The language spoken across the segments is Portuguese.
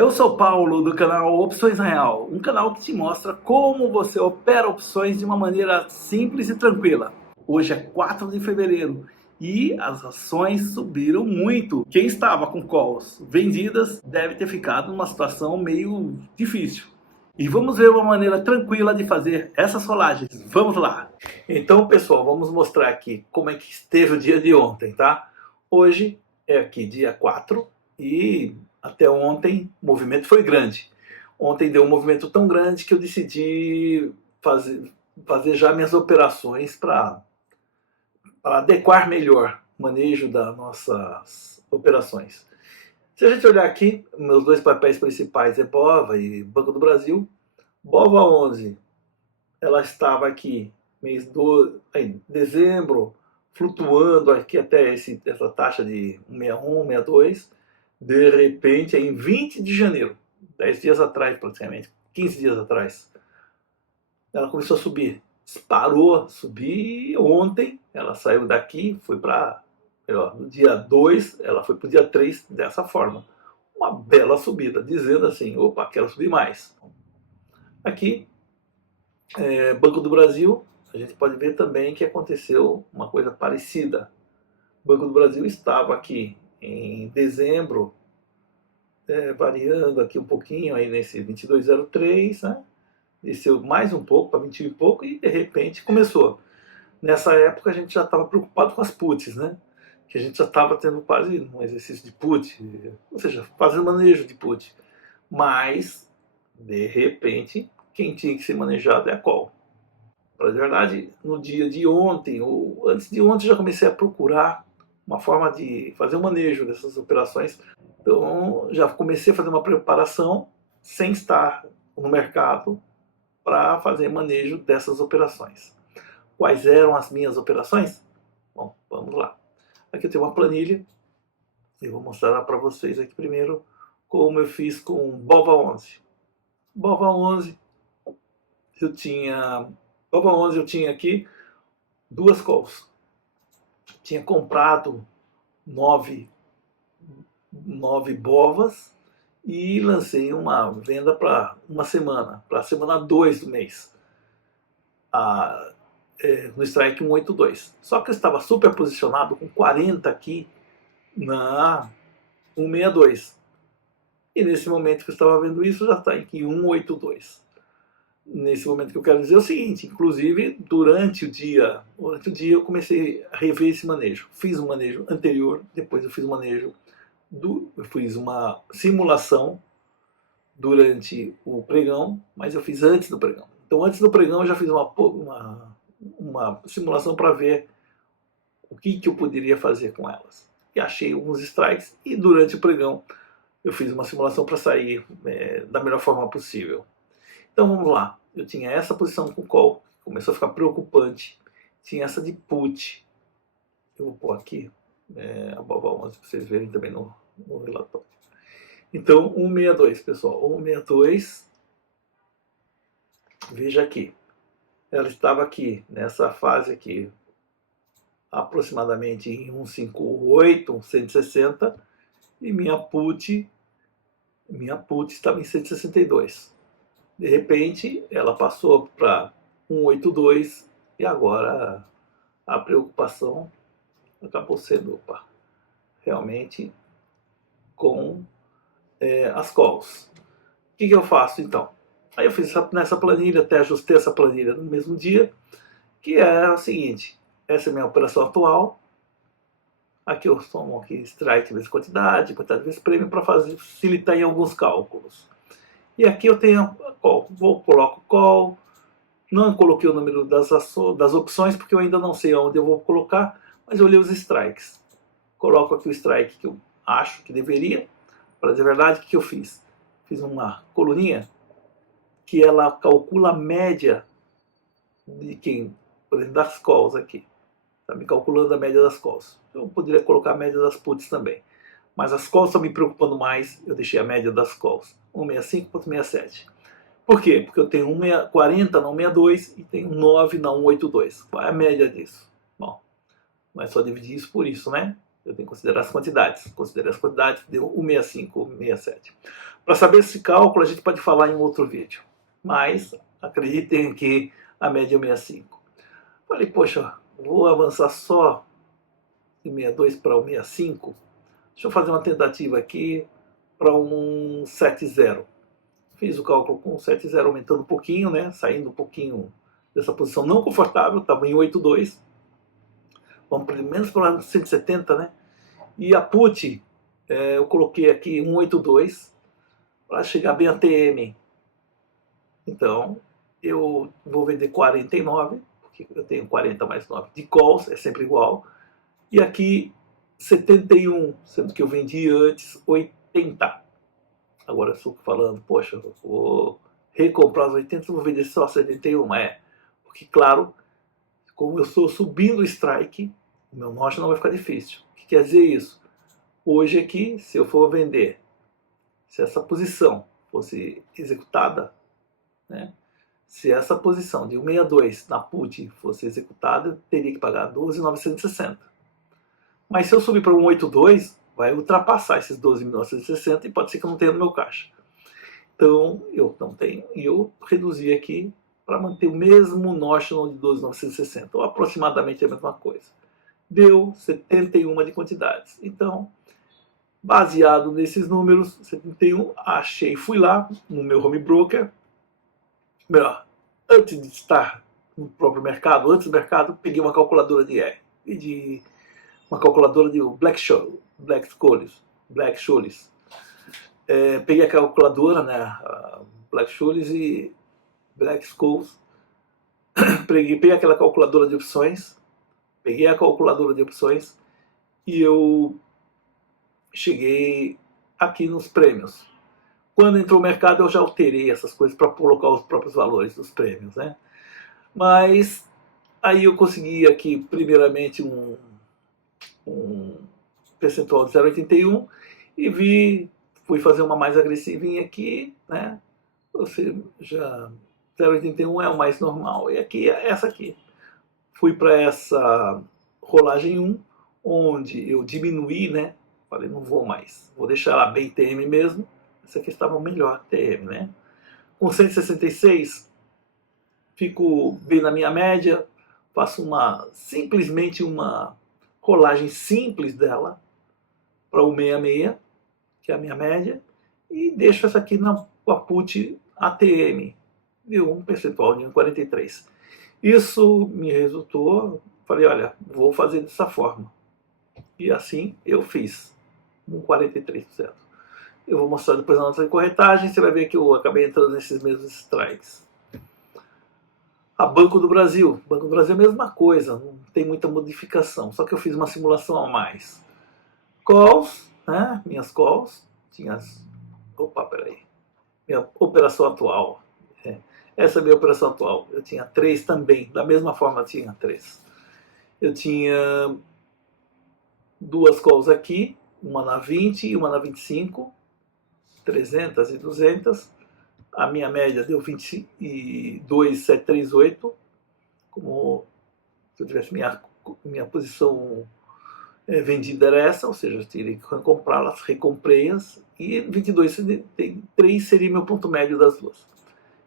Eu sou Paulo do canal Opções Real, um canal que te mostra como você opera opções de uma maneira simples e tranquila. Hoje é 4 de fevereiro e as ações subiram muito. Quem estava com calls vendidas deve ter ficado numa situação meio difícil. E vamos ver uma maneira tranquila de fazer essas rolagens. Vamos lá! Então, pessoal, vamos mostrar aqui como é que esteve o dia de ontem, tá? Hoje é aqui dia 4 e até ontem o movimento foi grande. Ontem deu um movimento tão grande que eu decidi fazer já minhas operações para adequar melhor o manejo das nossas operações. Se a gente olhar aqui, meus dois papéis principais é BOVA e Banco do Brasil. BOVA 11, ela estava aqui dezembro, flutuando aqui até essa taxa de 161, 62. De repente, em 20 de janeiro, 10 dias atrás praticamente, 15 dias atrás, ela começou a subir. Disparou, subir. Ontem ela saiu daqui, foi para no dia 2, ela foi para o dia 3 dessa forma. Uma bela subida, dizendo assim, opa, quero subir mais. Aqui, Banco do Brasil, a gente pode ver também que aconteceu uma coisa parecida. O Banco do Brasil estava aqui em dezembro, variando aqui um pouquinho aí nesse 22,03, né? Desceu mais um pouco para 21 e pouco e de repente começou. Nessa época a gente já estava preocupado com as puts, né? Que a gente já estava tendo quase um exercício de put, ou seja, fazendo manejo de put. Mas, de repente, quem tinha que ser manejado é a call. Para verdade, no dia de ontem, ou antes de ontem, já comecei a procurar uma forma de fazer o manejo dessas operações. Então, já comecei a fazer uma preparação sem estar no mercado para fazer manejo dessas operações. Quais eram as minhas operações? Bom, vamos lá. Aqui eu tenho uma planilha. Eu vou mostrar para vocês aqui primeiro como eu fiz com BOVA 11. BOVA 11, eu tinha aqui duas calls. Tinha comprado 9 BOVAs e lancei uma venda para uma semana, para a semana 2 do mês, no strike 182. Só que eu estava super posicionado com 40 aqui na 162. E nesse momento que eu estava vendo isso, já está aqui 182. Nesse momento que eu quero dizer é o seguinte, inclusive durante o dia eu comecei a rever esse manejo. Fiz um manejo anterior, depois eu fiz um manejo eu fiz uma simulação durante o pregão, mas eu fiz antes do pregão. Então antes do pregão eu já fiz uma simulação para ver o que eu poderia fazer com elas. E achei alguns strikes e durante o pregão eu fiz uma simulação para sair da melhor forma possível. Então vamos lá, eu tinha essa posição com call, começou a ficar preocupante. Tinha essa de put, eu vou pôr aqui a BOVA 11 para vocês verem também no relatório. Então 162, pessoal, 162, veja aqui, ela estava aqui nessa fase aqui, aproximadamente em 158, 160, e minha put estava em 162. De repente, ela passou para 182 e agora a preocupação acabou sendo, realmente com as calls. O que eu faço então? Aí eu fiz nessa planilha, até ajustei essa planilha no mesmo dia, que é o seguinte, essa é a minha operação atual. Aqui eu tomo aqui strike vezes quantidade vezes prêmio para facilitar em alguns cálculos. E aqui eu tenho a call. Coloco call. Não coloquei o número das opções porque eu ainda não sei onde eu vou colocar, mas eu olhei os strikes. Coloco aqui o strike que eu acho que deveria. Para dizer a verdade, o que eu fiz? Fiz uma coluninha que ela calcula a média de quem, por exemplo, das calls aqui. Está me calculando a média das calls. Eu poderia colocar a média das puts também. Mas as calls estão me preocupando mais, eu deixei a média das calls. 165.67. Por quê? Porque eu tenho 40 na 162 e tenho 9 na 182. Qual é a média disso? Bom, não é só dividir isso por isso, né? Eu tenho que considerar as quantidades. Considerei as quantidades, deu 165, 167. Para saber esse cálculo, a gente pode falar em outro vídeo. Mas acreditem que a média é 165. Falei, poxa, vou avançar só de 62 para o 65. Deixa eu fazer uma tentativa aqui para um 70. Fiz o cálculo com o 70 aumentando um pouquinho, né? Saindo um pouquinho dessa posição não confortável, estava em 82. Vamos pelo menos para 170, né? E a put, eu coloquei aqui 182 para chegar bem a TM. Então, eu vou vender 49, porque eu tenho 40 mais 9 de calls, é sempre igual. E aqui 71, sendo que eu vendi antes 80. Agora eu estou falando, poxa, eu vou recomprar os 80, vou vender só 71. Porque claro, como eu estou subindo o strike, o meu norte não vai ficar difícil. O que quer dizer isso? Hoje aqui, se eu for vender, se essa posição fosse executada, né? Se essa posição de 162 na put fosse executada, eu teria que pagar 12.960. Mas se eu subir para 182, vai ultrapassar esses 12.960 e pode ser que eu não tenha no meu caixa. Então, eu não tenho. E eu reduzi aqui para manter o mesmo notional de 12.960, ou aproximadamente a mesma coisa. Deu 71 de quantidades. Então, baseado nesses números, 71, achei, fui lá no meu home broker, melhor, antes de estar no próprio mercado, antes do mercado, peguei uma calculadora de R, e uma calculadora de Black Scholes. Peguei a calculadora, né, Black Scholes e Black Scholes, peguei aquela calculadora de opções, e eu cheguei aqui nos prêmios. Quando entrou o mercado, eu já alterei essas coisas para colocar os próprios valores dos prêmios, né? Mas aí eu consegui aqui, primeiramente, um percentual de 0,81 e fui fazer uma mais agressivinha aqui, né? Ou seja, 0,81 é o mais normal. E aqui é essa aqui. Fui para essa rolagem 1, onde eu diminuí, né? Falei, não vou mais, vou deixar ela bem TM mesmo. Essa aqui estava melhor TM, né? Com 166, fico bem na minha média, faço simplesmente uma rolagem simples dela para o 66, que é a minha média, e deixo essa aqui na put ATM, deu um percentual de 43. Isso me resultou, falei, olha, vou fazer dessa forma. E assim eu fiz, um 43%. Eu vou mostrar depois a nota de corretagem, você vai ver que eu acabei entrando nesses mesmos strikes. A Banco do Brasil. Banco do Brasil é a mesma coisa, não tem muita modificação, só que eu fiz uma simulação a mais. Calls, né? Minhas calls, opa, peraí. Minha operação atual. Essa é a minha operação atual. Eu tinha 3 também, da mesma forma eu tinha 3. Eu tinha 2 calls aqui, uma na 20 e uma na 25, 300 e 200. A minha média deu 22,738, como se eu tivesse minha posição vendida era essa, ou seja, eu teria que comprá-las, recomprei-as, e 22,3 seria meu ponto médio das duas.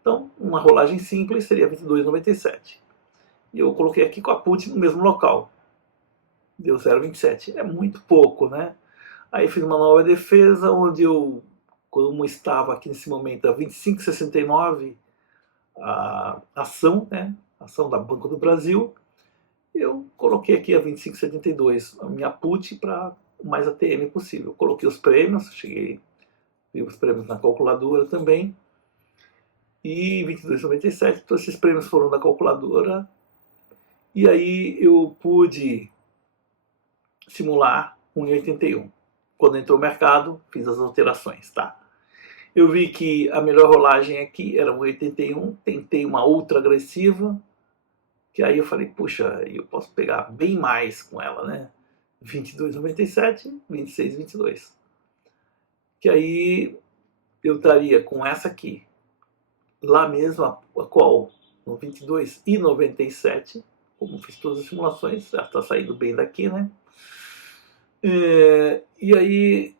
Então, uma rolagem simples seria 22,97. E eu coloquei aqui com a put no mesmo local. Deu 0,27. É muito pouco, né? Aí fiz uma nova defesa, onde eu, como estava aqui nesse momento a 25,69 a ação, né? A ação da Banco do Brasil, eu coloquei aqui a 25,72 a minha put para o mais ATM possível. Coloquei os prêmios, vi os prêmios na calculadora também, e 22,97, todos esses prêmios foram da calculadora, e aí eu pude simular 1,81. Quando entrou o mercado, fiz as alterações, tá? Eu vi que a melhor rolagem aqui era 1,81, tentei uma ultra agressiva, que aí eu falei, puxa, eu posso pegar bem mais com ela, né? 22,97, 26,22. Que aí eu estaria com essa aqui, lá mesmo, a qual no 22,97, como fiz todas as simulações, já está saindo bem daqui, né? E aí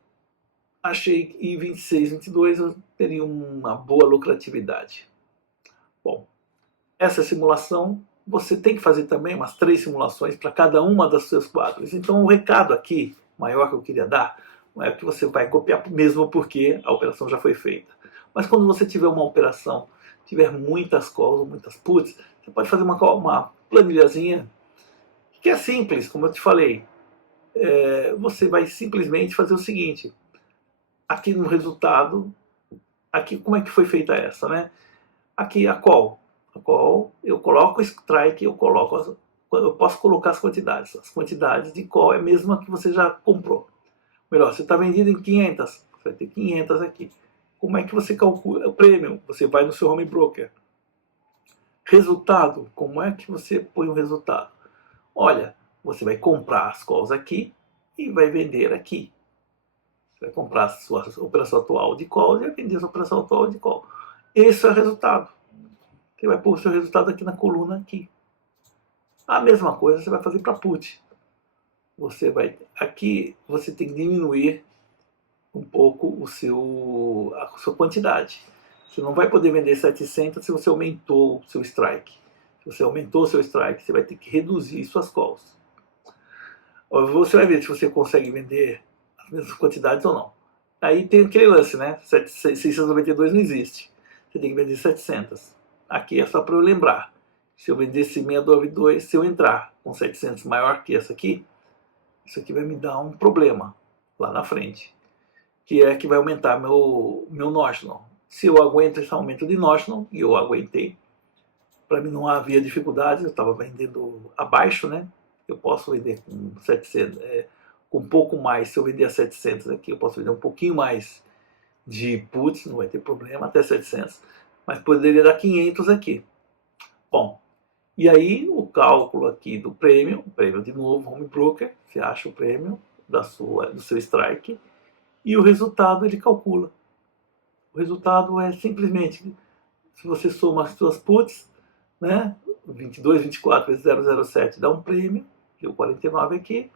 achei que em 26, 22 eu teria uma boa lucratividade. Bom, essa simulação você tem que fazer também umas 3 simulações para cada uma das seus quadros. Então o recado aqui maior que eu queria dar não é que você vai copiar mesmo porque a operação já foi feita. Mas quando você tiver uma operação, tiver muitas calls, muitas puts, você pode fazer uma planilhazinha que é simples, como eu te falei. Você vai simplesmente fazer o seguinte: aqui no resultado, aqui como é que foi feita essa, né? Aqui a call eu coloco o strike, eu posso colocar as quantidades. As quantidades de call é a mesma que você já comprou. Melhor, você está vendido em 500, você vai ter 500 aqui. Como é que você calcula o prêmio? Você vai no seu home broker. Resultado, como é que você põe o resultado? Olha, você vai comprar as calls aqui e vai vender aqui. Você vai comprar a sua operação atual de call e vai vender a sua operação atual de call. Esse é o resultado. Você vai pôr o seu resultado aqui na coluna aqui. A mesma coisa você vai fazer para put. Aqui você tem que diminuir um pouco a sua quantidade. Você não vai poder vender 700 se você aumentou o seu strike. Se você aumentou o seu strike, você vai ter que reduzir suas calls. Você vai ver se você consegue vender as mesmas quantidades ou não. Aí tem aquele lance, né? 692 não existe. Você tem que vender 700. Aqui é só para eu lembrar. Se eu vendesse 692, se eu entrar com 700 maior que essa aqui, isso aqui vai me dar um problema lá na frente, que é que vai aumentar meu notional. Se eu aguento esse aumento de notional, e eu aguentei, para mim não havia dificuldade, eu estava vendendo abaixo, né? Eu posso vender com 700, com um pouco mais, se eu vender a 700 aqui, eu posso vender um pouquinho mais de puts, não vai ter problema, até 700, mas poderia dar 500 aqui. Bom, e aí o cálculo aqui do prêmio de novo, home broker, você acha o prêmio do seu strike, e o resultado ele calcula. O resultado é simplesmente, se você soma as suas puts, né, 22, 24 vezes 007 dá um prêmio, deu 49 aqui,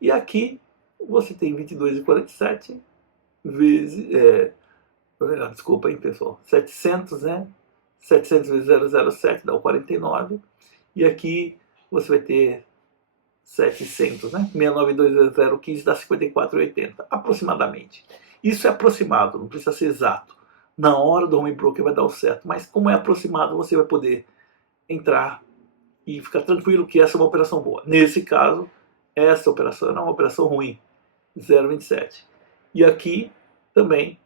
e aqui você tem 22,47 vezes, desculpa aí pessoal, 700, né, 700 vezes 007 dá o 49, e aqui você vai ter 700, né, 692 vezes 015 dá 54,80, aproximadamente. Isso é aproximado, não precisa ser exato. Na hora do home broker vai dar o certo, mas como é aproximado, você vai poder entrar e ficar tranquilo que essa é uma operação boa. Nesse caso, essa operação era uma operação ruim, 0,27. E aqui também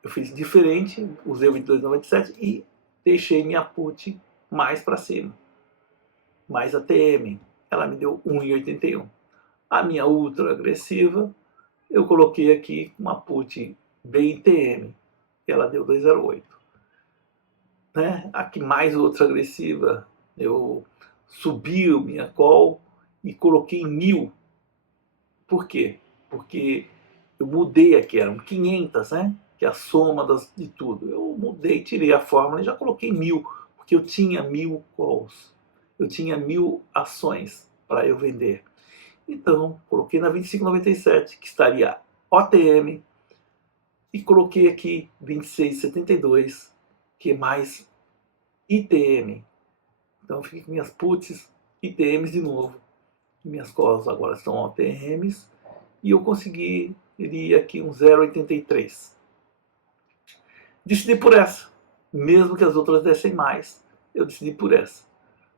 eu fiz diferente, usei o 22,97 e deixei minha put mais para cima, mais a TM. Ela me deu 1,81. A minha ultra agressiva, eu coloquei aqui uma put bem TM, ela deu 2,08. Né? Aqui mais outra agressiva, eu subi a minha call e coloquei em 1000. Por quê? Porque eu mudei aqui, eram 500, né? Que é a soma de tudo. Eu mudei, tirei a fórmula e já coloquei 1000, porque eu tinha 1000 calls. Eu tinha 1000 ações para eu vender. Então, coloquei na 25,97, que estaria OTM, e coloquei aqui 26,72, que é mais ITM. Então, eu fiquei com minhas puts, ITMs de novo. Minhas calls agora são OTMs, e eu consegui, iria aqui um 0,83. Decidi por essa. Mesmo que as outras dessem mais, eu decidi por essa.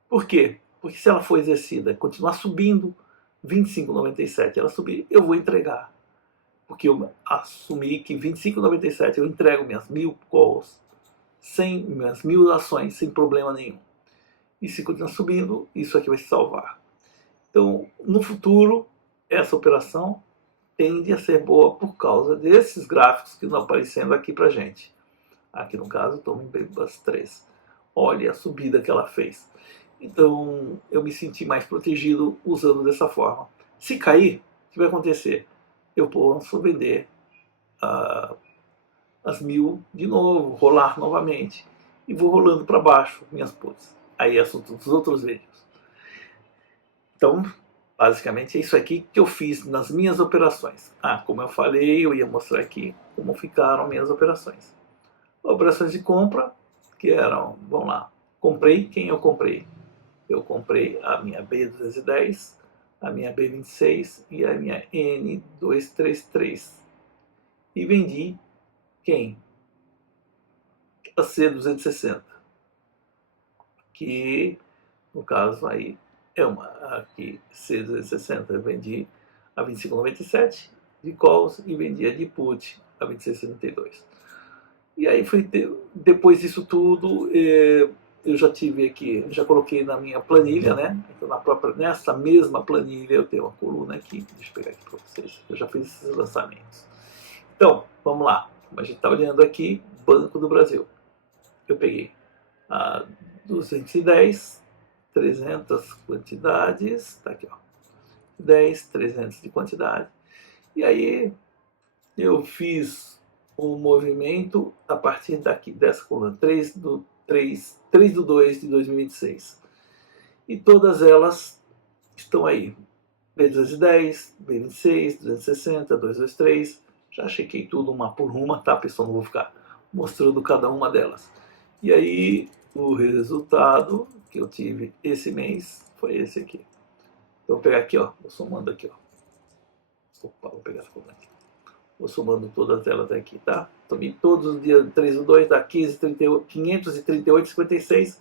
Por quê? Porque se ela for exercida e continuar subindo, 25,97 ela subir, eu vou entregar. Porque eu assumi que 25,97 eu entrego minhas 1000 calls, minhas 1000 ações, sem problema nenhum. E se continuar subindo, isso aqui vai se salvar. Então, no futuro, essa operação tende a ser boa por causa desses gráficos que estão aparecendo aqui para gente. Aqui no caso, estou em Bebas 3. Olha a subida que ela fez. Então, eu me senti mais protegido usando dessa forma. Se cair, o que vai acontecer? Eu posso vender as 1000 de novo, rolar novamente. E vou rolando para baixo minhas puts. Aí é assunto dos outros vídeos. Então, Basicamente é isso aqui que eu fiz nas minhas operações. Como eu falei, eu ia mostrar aqui como ficaram minhas operações. Operações de compra, que eram, vamos lá, comprei, quem eu comprei? Eu comprei a minha B210, a minha B26 e a minha N233. E vendi quem? A C260, que no caso aí é uma aqui C260, eu vendi a 25,97 de calls e vendi a de put a 26,72. E aí foi depois disso tudo, eu já tive aqui, já coloquei na minha planilha, né? Então nessa mesma planilha eu tenho uma coluna aqui, deixa eu pegar aqui para vocês, eu já fiz esses lançamentos. Então, vamos lá, como a gente está olhando aqui, Banco do Brasil. Eu peguei a 210, 300 quantidades, tá aqui ó, 10, 300 de quantidade, e aí eu fiz um movimento a partir daqui, dessa coluna, 3 do 2 de 2026, e todas elas estão aí, B210, B26, 260, 223, já chequei tudo uma por uma, tá pessoal, não vou ficar mostrando cada uma delas. E aí o resultado que eu tive esse mês foi esse aqui. Então, vou pegar aqui, ó, vou somando aqui, ó. Opa, vou pegar essa coluna aqui. Vou somando todas elas aqui, tá? Tomei todos os dias 3 do 2, dá 538,56,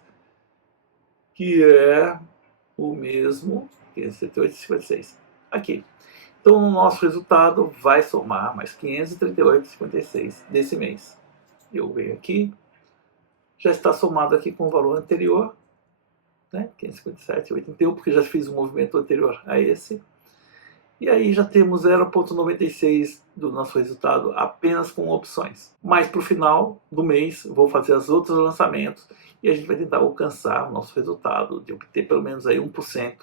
que é o mesmo, 538,56, aqui. Então, o nosso resultado vai somar mais 538,56 desse mês. Eu venho aqui, já está somado aqui com o valor anterior, né? 557,81, porque já fiz um movimento anterior a esse. E aí já temos 0,96 do nosso resultado apenas com opções. Mas para o final do mês vou fazer os outros lançamentos e a gente vai tentar alcançar o nosso resultado de obter pelo menos aí 1%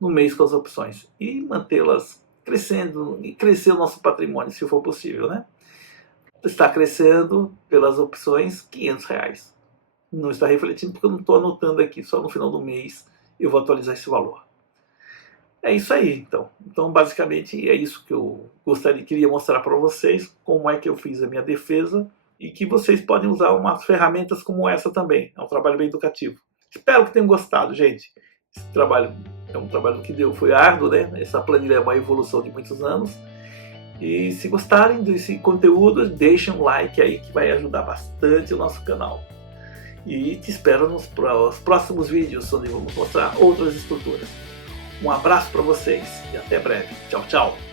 no mês com as opções e mantê-las crescendo e crescer o nosso patrimônio se for possível, né? Está crescendo pelas opções R$500. Não está refletindo porque eu não estou anotando aqui, só no final do mês eu vou atualizar esse valor. É isso aí, então. Então, basicamente, é isso que eu queria mostrar para vocês, como é que eu fiz a minha defesa e que vocês podem usar umas ferramentas como essa também. É um trabalho bem educativo. Espero que tenham gostado, gente. Esse trabalho é um trabalho que foi árduo, né? Essa planilha é uma evolução de muitos anos. E se gostarem desse conteúdo, deixem um like aí que vai ajudar bastante o nosso canal. E te espero nos próximos vídeos, onde vamos mostrar outras estruturas. Um abraço para vocês e até breve. Tchau, tchau!